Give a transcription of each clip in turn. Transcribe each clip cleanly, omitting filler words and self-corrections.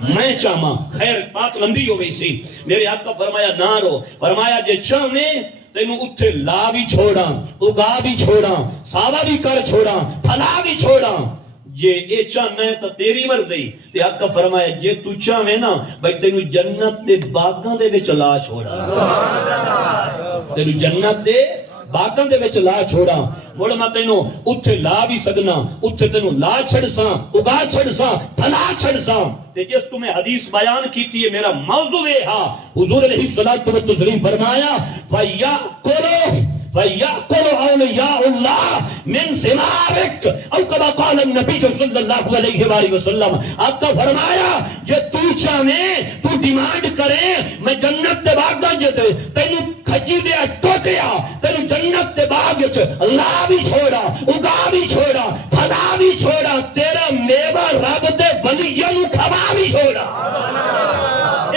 میں چاہاں خیر پاک لمبی ہو گئی سی میرے آقا فرمایا نہ رو فرمایا جے چاہنے تینوں اتھے لا بھی چھوڑا اگا بھی چھوڑا ساوا بھی کر چھوڑا پھلا بھی چھوڑا جے اے چاہنا ہے تو تیری مرضی تے آقا فرمایا جے تو چاہے نا بھائی تینوں جنت دے باغاں دے وچ لا چھوڑا تینوں جنت دے باغاں دے وچ لا چھوڑا مڑ میں تینوں اتھے لا بھی سکنا اتھے تینوں لا چھڑ ساں اگا چھڑ ساں پھلا چھڑ ساں تے جس تمہیں حدیث بیان کیتی ہے میرا موضوع ہے ہاں حضور علیہ الصلوۃ والتسلیم فرمایا فَيَأْكُلُ أَوْلِيَاءُ اللَّهِ مِنْ ثِمَارِكَ او كما قال النبی صلی اللہ علیہ وآلہ وسلم آپ کا فرمایا جے تو چاہے تو ڈیمانڈ کرے میں جنت دے باغ دا تینوں کھجی دیا ٹوٹیا تینوں جنت دے باغ اللہ بھی چھوڑا اگا بھی چھوڑا پھلا بھی چھوڑا تیرا میوہ رب دے ولیوں نوں کھوا بھی چھوڑا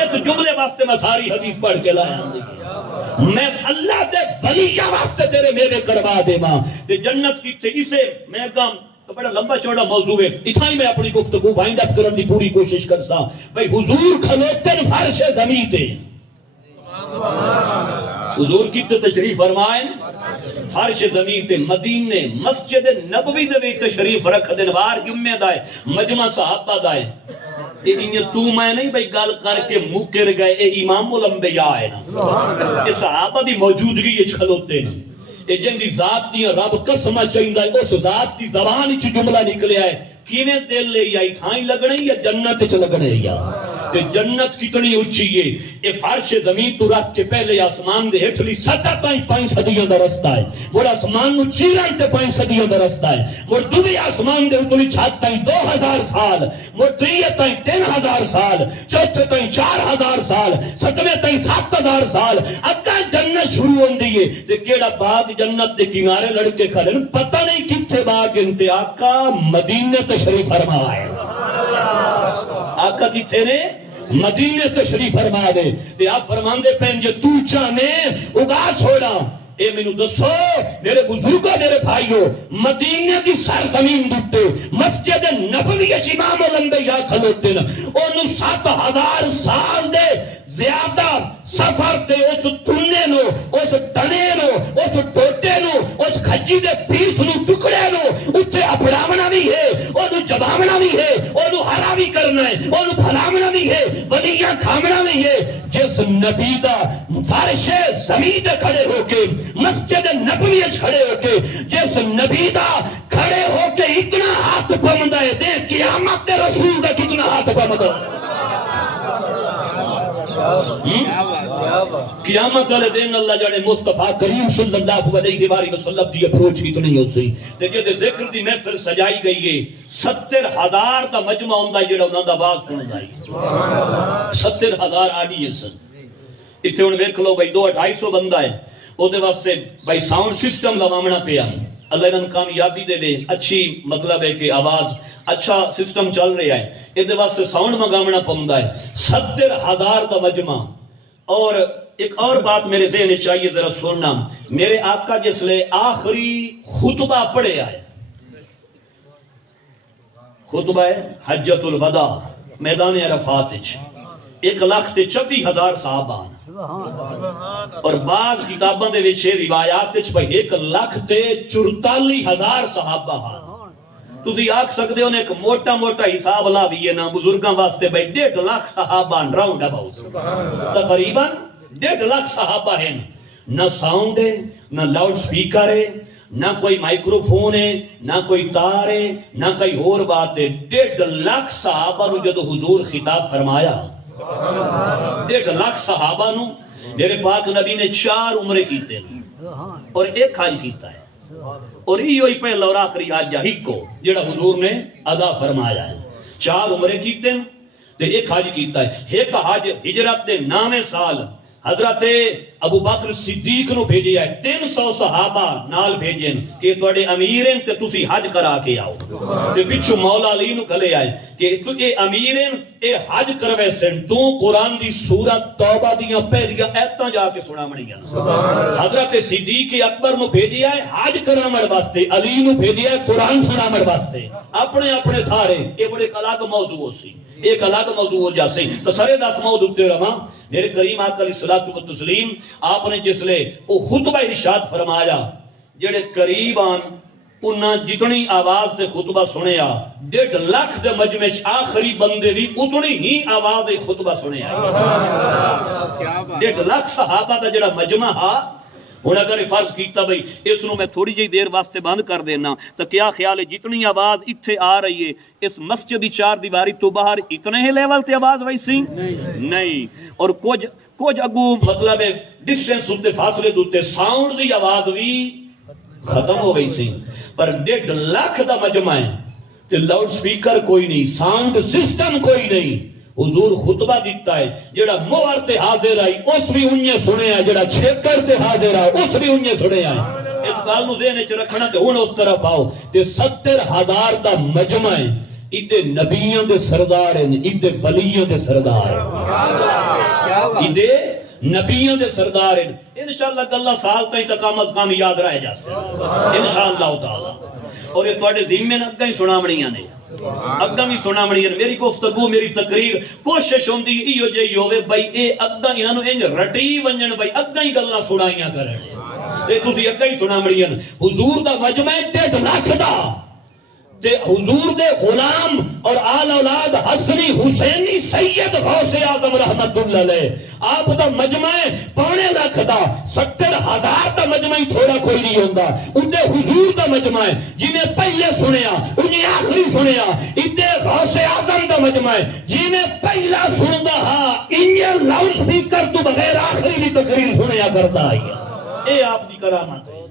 اس جملے واسطے میں ساری حدیث پڑھ کے لایا میں اللہ دے ولیوں واسطے تیرے میوے کروا دے ماں تے جنت کی تھے اسے میں کام تو بڑا لمبا چوڑا موضوع ہے اتنا ہی میں اپنی گفتگو وائنڈ اپ کرنے کی پوری کوشش کرتا بھائی حضور کھلوتے فرش زمین تے حضور کی تو تشریف فرمائیں فرش زمین تے مدینے مسجد نبوی دے تشریف رکھ دن وار جمعہ دائے مجمع صحابہ دائے تو میں نہیں بھائی گل کر کے مکر گئے اے امام الانبیاء ہے نا یہ صحابہ دی موجودگی یہ کھلوتے نا یہ جن دی ذات دی رب قسمہ چاہیندہ ہے اس ذات دی زبان چ جملہ نکلے آئے کینے دل لے یا اتھائیں لگنے یا جنت چ لگنے یا کہ جنت کتنی اچھی ہے یہ فرش زمین تو رکھ کے پہلے آسمان دے ہٹلی سطح تائیں 5 صدیوں دا رستہ ہے وہ آسمان نو چیرن تے 5 صدیوں دا رستہ ہے وہ دوی آسمان دے اتلی چھت تائیں 2000 سال وہ تریے تائیں 3000 سال چوتھے تائیں 4000 سال ستویں تائیں 7000 سال اگا جنت شروع ہوندی ہے تے کیڑا باغ جنت دے کنارے لڑکے کھڑے پتہ نہیں کتھے باغ انتے آقا مدینے تشریف فرما ہے آقا کتھے نے مدینے تشریف فرما دے تے آپ فرمان دے پہن جو تو چاہنے اگا چھوڑا اے میں نو دسو میرے بزرگوں میرے بھائیوں مدینے کی سرزمین دوتے مسجد نبوی امام الانبیاء کھلوتے نا انہوں 7000 سال دے زیادہ سفر تے اس تنے نو اس تنے نو اس ٹوٹے نو اس کھجی دے پیس نو ٹکڑے نو اتھے اپڑامنا بھی ہے انہوں جبامنا بھی ہے انہوں ہرا بھی کرنا ہے انہوں پھلامنا بھی ہے ولیاں کھامنا بھی ہے جس نبی دا فرش زمین دے کھڑے ہو کے مسجد نبوی کھڑے ہو کے جس نبی دا کھڑے ہو کے اتنا ہاتھ پمدا ہے دے قیامت دے رسول دا کتنا ہاتھ پمدا قیامت والے دن اللہ جانے مصطفیٰ کریم صلی اللہ علیہ وآلہ وسلم دی اپروچ کتنی ہو سی دیکھیں دے ذکر دی محفل سجائی گئی ہے 70,000 دا مجمع ہوندہ جڑا انہاں دا باز سن جائی 70,000 آڈینس سن اتھے انہوں دیکھ لو بھائی 200-250 بندہ ہے او دے واسطے بھائی ساؤنڈ سسٹم لوامنا پیا اللہ انہوں کامیابی دے دے اچھی مطلب ہے کہ آواز اچھا سسٹم چل رہا ہے یہ دے واسطے ساؤنڈ مگامنا پمدا ہے 70,000 کا مجمع اور ایک اور بات میرے ذہن چاہیے ذرا سننا میرے آقا جس لئے آخری خطبہ پڑھے آئے خطبہ ہے حجت الوداع میدان عرفات 1,24,000 صحابہ اور بعض کتاباں دے وچ روایات وچ 1,44,000 صحابہ ہاں تسی آکھ سکتے ہو ایک موٹا موٹا حساب لا بھی ہے نا بزرگاں واسطے بھائی 1.5 لاکھ صحابہ راؤنڈ اباؤٹ تقریباً 1.5 لاکھ صحابہ ہیں نہ ساؤنڈ ہے نہ لاؤڈ سپیکر ہے نہ کوئی مائکرو فون ہے نہ کوئی تار ہے نہ کوئی اور بات ہے 1.5 لاکھ صحابہ نو جدو حضور خطاب فرمایا 1.5 لاکھ صحابہ نو میرے پاک نبی نے 4 عمرے کیتے اور 1 حج کیتا ہے اور یہ پہلا اور آخری حج ہی کو جڑا حضور نے ادا فرمایا ہے 4 عمرے کیتے ہیں تے 1 حج کیتا ہے 1 حج ہجرت دے 9ویں سال حضرت ابو بکر صدیق نو بھیجے ہے 300 صحابہ نال بھیجن کہ تواڈے امیرن تے تسی حج کرا کے آؤ تے پچھو مولا علی نو کھلے آئے کہ تو اے امیرن اے حج کروے سن تو قرآن دی سورت توبہ دیاں پہلیاں ایتاں جا کے سنا منیاں حضرت صدیق اکبر نو بھیجے ہے حج کرامڑ واسطے علی نو بھیجے ہے قرآن سنامڑ واسطے اپنے اپنے تھارے اے بڑے الگ موضوع سی ایک الگ موضوع ہو جاسے تو سرے دس موضوع تے رہا میرے کریم آقا علیہ الصلوۃ والتسلیم آپ نے جس لے وہ خطبہ ارشاد فرمایا جڑے قریب آن انہاں جتنی آواز دے خطبہ سنیا 1.5 لاکھ دے مجمع چ آخری بندے بھی اتنی ہی آواز دے خطبہ سنیا 1.5 لاکھ صحابہ دا جڑا مجمع ہا ہن اگر فرض کیتا بھئی اس نو میں تھوڑی جی دیر واسطے بند کر دینا تو کیا خیال ہے جتنی آواز اتھے آ رہی ہے اس مسجد دی 4 دیواری تو باہر اتنے ہی لیول تے آواز ویسی نہیں اور کچھ اگو مطلب ہے ڈسٹینس تے فاصلے تے ساؤنڈ دی آواز بھی ختم ہو گئی سی پر 1.5 لاکھ دا مجمع ہے تے لاؤڈ سپیکر کوئی نہیں ساؤنڈ سسٹم کوئی نہیں حضور خطبہ دیتا ہے جڑا موہر تے حاضر آئی اس بھی انہیں سنیا جڑا چھیکر تے حاضر آئی اس بھی انہیں سنیا اس گل نو ذہن وچ رکھنا تے ہن اس طرف آؤ تے 70,000 دا مجمع ہے ایدے نبیوں دے سردار ہیں ایدے ولیوں دے سردار ہیں ایدے نبیوں دے سردار ہیں انشاءاللہ گلہ سال تائیں تکام از کام یاد رہ جاسے انشاءاللہ تعالی اور یہ توڑے ذمے نہ اگاں ہی سنا بڑیاں نے اگاں بھی سنا بڑیاں میری گفتگو میری تقریر کوشش ہوندی ایو جئی ہوے بھائی اے اگاں انہاں نو انج رٹی ونجن بھائی اگاں ہی گلاں سنائیاں کرن تے تسی اگاں ہی سنا بڑیاں حضور دا مجمع 1.5 لاکھ دا تے حضور دے غلام اور آل اولاد حسنی حسینی سید غوث اعظم رحمت اللہ علیہ آپ دا مجمع 1.5 لاکھ دا 70,000 دا مجمع ہی تھوڑا کوئی نہیں ہوندا انہیں حضور دا مجمع جنہیں پہلے سنیا انہیں آخری سنیا انہیں غوث اعظم دا مجمع جنہیں پہلا سندا ہاں انہیں لاؤڈ سپیکر تو بغیر آخری بھی تقریر سنیا کرتا ہے اے آپ دی کرامت ہے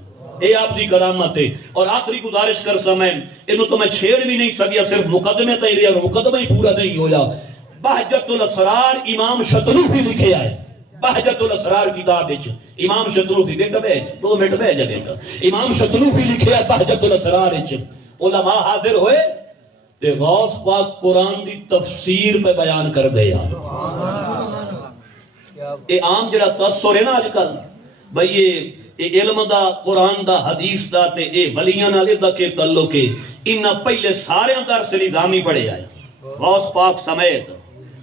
اے آپ دی کرامت ہے اور آخری گزارش کر سمیں انہوں تو میں چھیڑ بھی نہیں سکیا صرف مقدمے تھی رہا اور مقدمہ ہی پورا نہیں ہویا بہجت الاسرار امام شتروفی لکھے آئے بہجت الاسرار کتاب وچ امام شتروفی بیٹا بیٹھ 2 منٹ بیٹھ جا بیٹا امام شتروفی لکھے آئے بہجت الاسرار وچ علماء حاضر ہوئے تے غوث پاک قرآن دی تفسیر پہ بیان کر دیا اے عام جڑا تصور ہے نا آج کل بھئی یہ علم دا قرآن دا حدیث دا تے اے ولیاں نال دا کے تعلق ہے انہاں پہلے سارے درس نظامی پڑھے آئے غوث پاک سمیت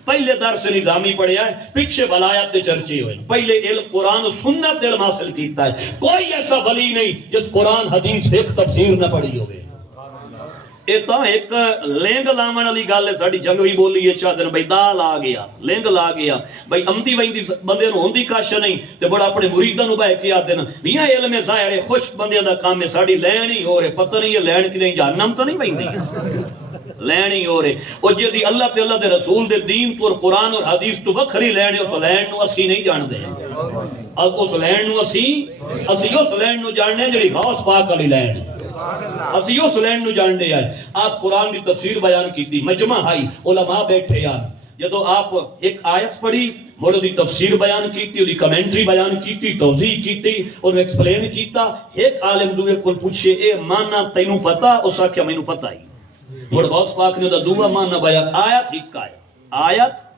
پہلے درس نظامی پڑھے آئے پیچھے ولایت دے چرچے ہوئے پہلے علم قرآن و سنت علم حاصل کیتا ہے کوئی ایسا ولی نہیں جس قرآن حدیث ایک تفسیر نہ پڑھی ہوئے یہ تو ایک لینگ لاون والی گل ہے ساڈی جنگوی بولی ہے چادر بھائی دال آ گیا لینگ لا گیا بھائی امتی ویندی بندے نو ہوندی کاش نہیں تے بڑا اپنے مریداں نو بہ کے آدے نا میاں علم ظاہر ہے خشک بندے دا کام ہے ساڈی لین ہی ہو رہے پتہ نہیں یہ لین کدے جہنم تو نہیں ویندی لین ہی ہو رہے او جدی اللہ تے اللہ دے رسول دے دین تو اور قرآن اور حدیث تو وکھری لین اس لین نو اسی نہیں جاندے اس لین نو اسی اس لین نو جاننے جڑی غوث پاک والی لین اسی اس لین نو جاننے آئے آپ قرآن دی تفسیر بیان کی تھی مجمع آئی علماء بیٹھے یار جدو آپ ایک آیت پڑھی موڑ دی تفسیر بیان کی تھی کمنٹری بیان کی تھی توضیح کی تھی اور ایکسپلین کیتا ایک عالم دوے کو پوچھے اے مانا تینوں پتا اس آکھیا مینوں پتا ہی موڑ غوث پاک نے دا دوہ مانا بیان آیت ہکا ہے آیت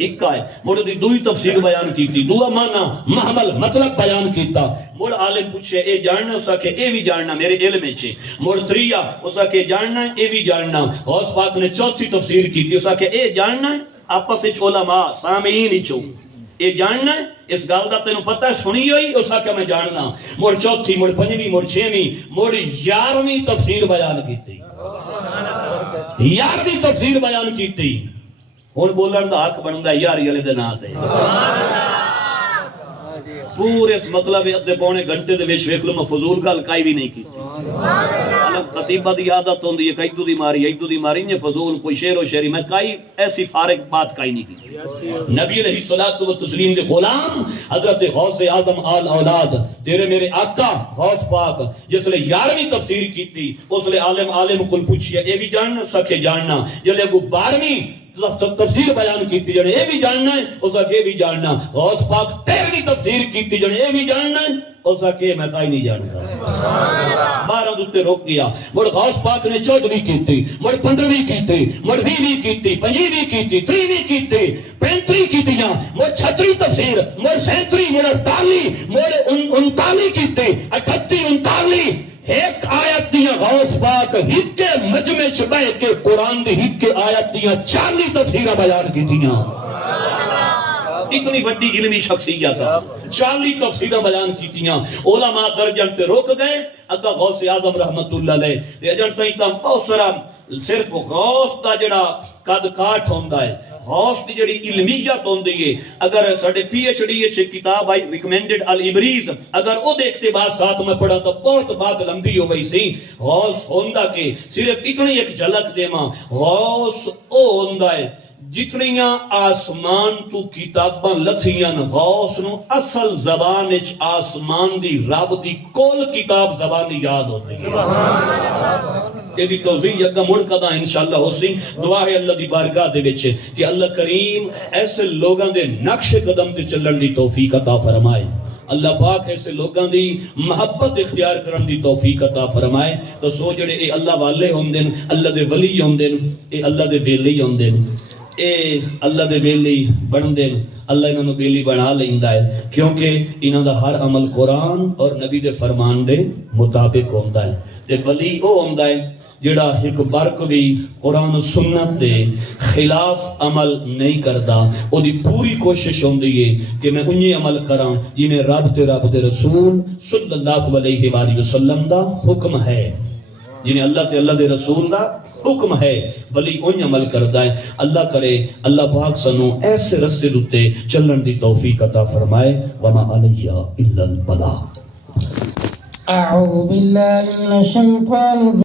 ہکا ہے موڑ دی دوئی تفسیر بیان کی تھی دوہ مانا محمل مطلب بیان کیتا موڑ عالم پوچھے اے جاننا اس آکھے اے بھی جاننا میرے علم چھے موڑ تریا اس آکھے جاننا اے بھی جاننا غوث پاک نے چوتھی تفسیر کی تھی اس آکھے اے جاننا ہے آپس اچھ علماء سامعین ہی چھو اے جاننا ہے اس گل دا تینوں پتہ ہے سنی ہوئی اس آکھے میں جاننا موڑ چوتھی موڑ پنجویں موڑ چھویں موڑ 11ویں تفسیر بیان کی تھی 11ویں تفسیر بیان کی تھی ہن بولن دا حق بندا یاری والے دے نام تے پورے اس مطلب ادھے پونے گھنٹے دے وچ ویکھ لو میں فضول گل کائی بھی نہیں کیتی الگ خطیبہ دی عادت ہوندی ہے کئی تو دی ماری نے فضول کوئی شعر و شاعری میں کائی ایسی فارغ بات کائی نہیں کی نبی علیہ الصلوۃ والتسلیم دے غلام حضرت غوث اعظم آل اولاد تیرے میرے آقا غوث پاک جس نے 11ویں تفسیر کی تھی اس نے عالم کو پوچھیا اے بھی جاننا سکے جاننا جلے کو 12ویں تفسیر بیان کی تھی جنے اے بھی جاننا ہے اس کا یہ بھی جاننا غوث پاک 13ویں تفسیر کی تھی جنے اے بھی جاننا ہے اس کا کہ میں کہیں نہیں جانتا 12 دوتے روک گیا مڑ غوث پاک نے 14ویں کی تھی مڑ 15ویں کی تھی مڑ 20ویں کی تھی 25ویں کی تھی 30ویں کی تھی 35 کی تھی مڑ 36 تفسیر مڑ 37 مڑ 48 مڑ 39 کی تھی 38 39 ایک آیت دیا غوث پاک ہکے مجمع چ بیٹھ کے قرآن دی ہکے آیت دیا 40 تفسیراں بیان کیتیاں. اتنی بڑی علمی شخصیت 40 تفسیراں بیان کیتیاں. علماء درجن تے روک گئے. اگا غوث اعظم رحمت اللہ علیہ تے اجن تائیں تا بہت سارا صرف غوث دا جڑا قد کاٹ ہوندا ہے، غوث دی جڑی علمیت ہوندی ہے، اگر ساڈے پی ایچ ڈی اچ کتاب آئی ریکمینڈڈ الابریز، اگر او دے اقتباس ساتھ میں پڑھا تو بہت بات لمبی ہو گئی سی. غوث ہوندا کہ صرف اتنی ایک جھلک دیواں، غوث او ہوندا ہے جتنیاں آسمان تو کتاباں لتھیاں غوث نو اصل زبان وچ آسمان دی رب دی کل کتاب زبانی یاد ہوتی ہے. یہ توضیح اگا مڑ کدا انشاءاللہ ہو سی. دعا ہے اللہ دی بارگاہ دے وچ کہ اللہ کریم ایسے لوگاں دے نقش قدم تے چلن دی توفیق عطا فرمائے. اللہ پاک ایسے لوگاں دی محبت اختیار کرن دی توفیق عطا فرمائے. تو سو جڑے اے اللہ والے ہوندے نے، اللہ دے ولی ہوندے نے، اے اللہ دے بیلی ہوندے نے، اے اللہ دے بیلی بن دے، اللہ انہاں نو بیلی بنا لیندا ہے کیونکہ انہاں دا ہر عمل قرآن اور نبی دے فرمان دے مطابق ہوندا ہے. تے ولی او ہوندا ہے جڑا ایک برق بھی قرآن و سنت دے خلاف عمل نہیں کردا. او دی پوری کوشش ہوندی ہے کہ میں انہی عمل کراں جنہیں رب دے رسول صلی اللہ علیہ وآلہ وسلم دا حکم ہے، جنہیں اللہ تے اللہ دے رسول دا حکم ہے. ولی انہی عمل کردا ہے. اللہ کرے اللہ پاک سنو ایسے رستے دتے چلن دی توفیق عطا فرمائے. وما علیہ الا البلاغ. اعوذ باللہ من الشیطان